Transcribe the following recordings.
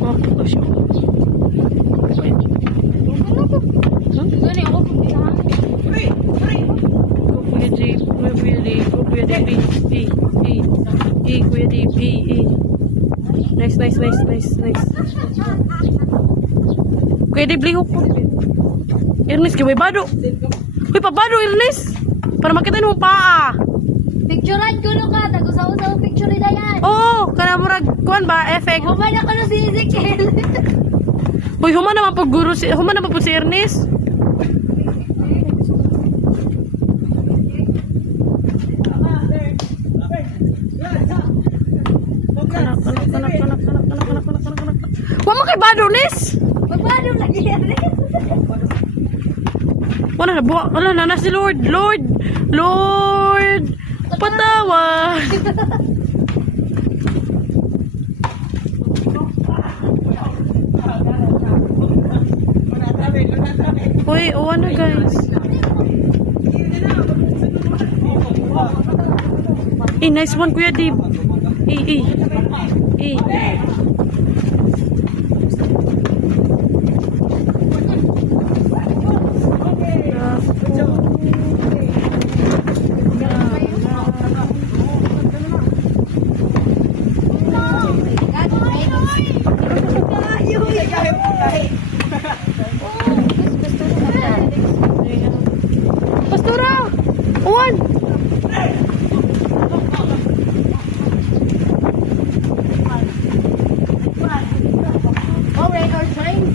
Oh, po siya. Gani ako po. Kuya Dave, Kuya Dave, Kuya Dave, Nice. Kuya Dave, lihok po. Ernest, kaya may bado. Uy, pabado, Ernest. Para makita mo paa. Picturean ko no ka. Tagusaw-saw picture na yan. Oo, kanamurag, kuhan ba, effect. Human ako no si Ezekiel. Uy, human naman po guru, human naman po si Ernest. Kanak. Huwag mo kay bado, Ernest. Magbado lagi yan. Wala na, wala na si Lord, patawa. Uy, uwan na guys. Nice one, Kuya Dib. Pastora! Uwan! Alright, our time.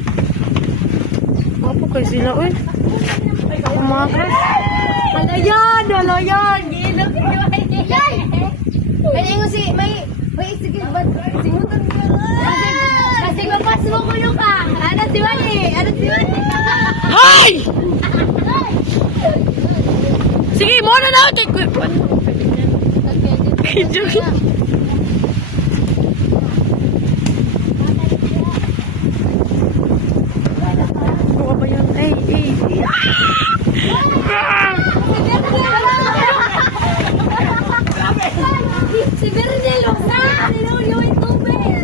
Apa kayo sila, uy? Umakras. Hala yan. Gilog kayo. Kaya yung may sige, ba't singutan mo? Kasi mapas mo ko yung ka. Ano si Wani? Hay! Sige, muna na. Take quick one. Joke. Buka ba yun? Si Bernelo. Nilululo yung tubig.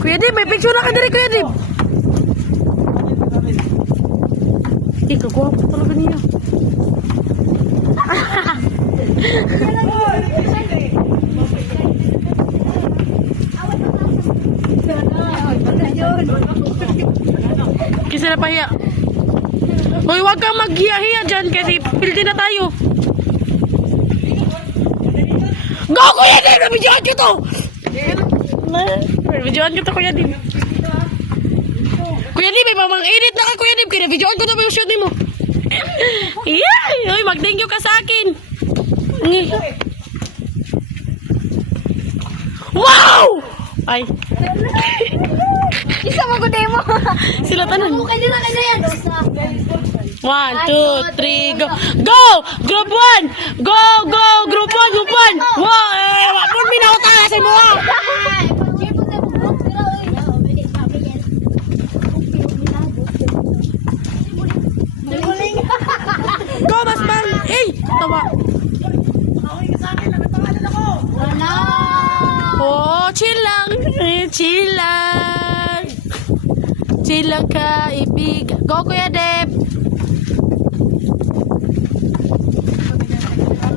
Kuya Dib, may picture na ka diri, Kuya Dib. Ikaw, guwapo talaga niya. Kisa na pahiya. Hoy, wag kang maghiya-hiya dyan kasi pildi na tayo. Go, Kuya Dib! Nabidyoan ko to! Nabidyoan ko to, Kuya Dib. Kuya Dib, may mamang edit na ka, Kuya Dib. Kaya nabidyoan ko na ba yung shoot mo? Yay! Hoy, mag-thank you ka sa akin. Wow! Ay. Isa mo ko demo. Sila tanan. Kanya na yan. 1, 2, 3, go! Go! Group 1! Go! Group 1! Wow! Wapon minauta sa mo! Go, Basman! Eh! Tawa! Oh, chill lang! Chill lang ka, ibig. Go, Kuya Deb!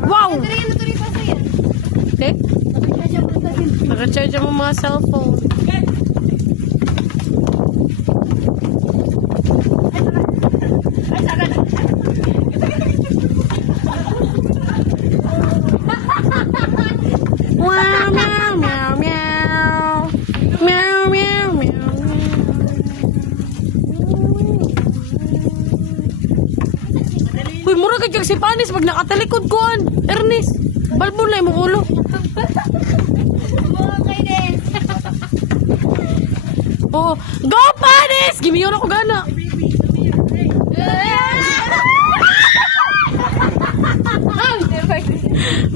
Wow! Okay? Naka-charge mo mga cellphone. Meow, meow, meow, meow. Meow, meow, meow. Uy, mura ka si Panis pag nakatalikod ko an. Ernest, balbon na yung ulo. Oh, go Panis! Gimiyon ako gana.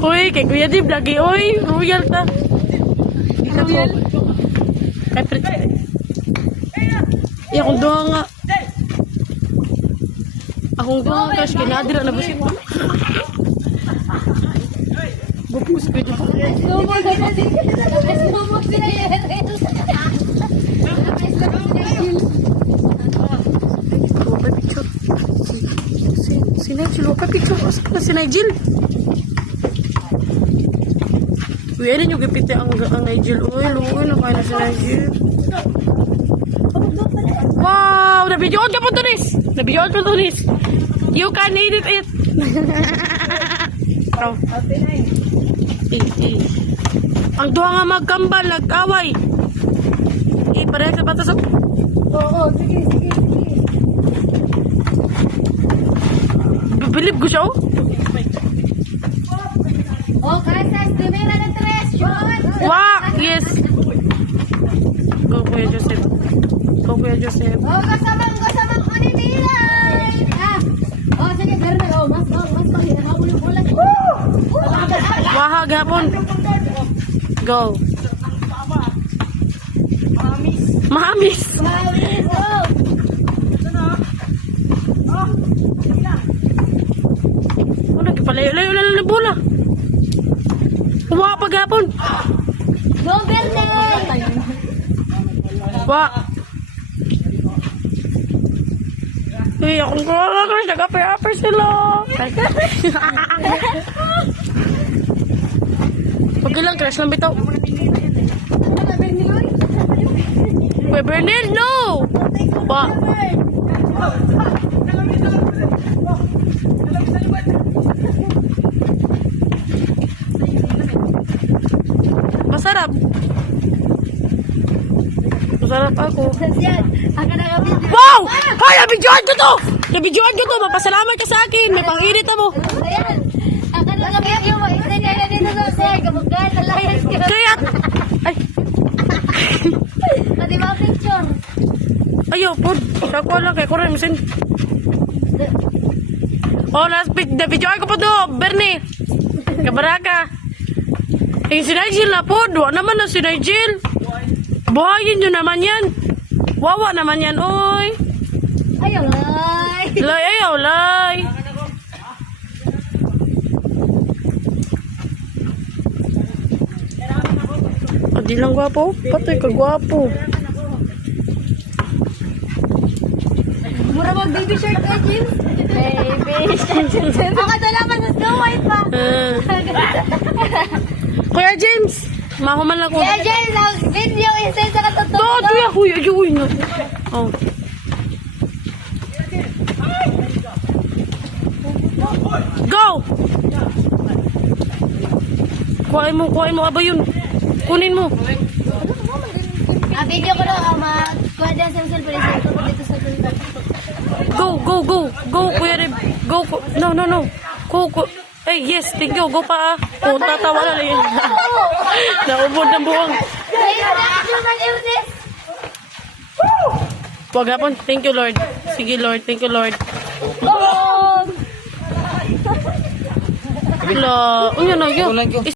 Uy, kay Kuya Dib lagi. Uy, royal ta. Royal? Kay Prit. Akong doha nga. Akong doha nga. Kasi kinadira na busit. Sumo na kasi. Sumo si Erel. Huwag pa picture. Si Nigel, huwag pa picture. Asa na si Nigel? Uy, alin yung gipit ang Nigel. Uy, luoy na kayo na si Nigel. Wow! Nabidyoon ka po, Tunis! Nabidyoon po, Tunis! You can edit it! Oh. Ang duha nga magkambal, nag-away. Pareha sa batas. Oo, sige. Bilib ko siya, oh. Oh, Casas, primera de 3, shot! Wow! Yes! Go, Kuya Joseph. Go, Kuya Joseph. Oh, kasamang uninilan! Oh, sige, Bernal. Oh, mas mahirap ako yung ulan. Wahag hapon. Go. Mahamis. Mabis, oh! Ano, kipalayo-layo lang ng bola. Wa paghapon. Go, Bernal! Wa. Uy, akong kawala ko. Nag-apay-apay sila. Pag ilang crash lang bitaw. Uy, Bernil, no! Wa. Masarap. Masarap ako. Yan, ako nakabidyo. Wow! Hoy, nabidyoan ko to! Nabidyoan ko to. Mapasalamat ka sa akin. May pang-irit mo. Ayan, ako nakabidyo mo. Isa ka na dito sa sir. Kamukha, nalayas ka. Kaya... Ay, Pati mga picture. ayaw po. Ako lang kay Korea. Misin. Oh, nabidyoan ko po to. Bernie. Kabaraka. Eh, si Nigel na po. Dua naman na si Nigel. Buhayin nyo naman yan. Wawa naman yan, oy. Ayaw, ay. Lay, ayaw, lay. Di lang gwapo. Patoy ka gwapo. Mura mag baby shirt ka, Jim? Baby shirt. Ako ito naman sa Snow White pa. Kuya James, mahuman lang ko. Kaya James, ang video isa sa katotoo. Todo ya, huy, ay, huy, no. Oh. Go! Kuhain mo, aba yun. Kunin mo. Video ko na, kuha din sa cellphone. Isa ko dito sa cellphone. Go, Kuya Rib. Go. No. Go. Eh, yes, thank you. Go pa, ah. Oh, tatawa na lang yan. Naubod ng buwang. Wag hapon. Thank you, Lord. Sige, Lord. Thank you, Lord. Wala. Ano yun?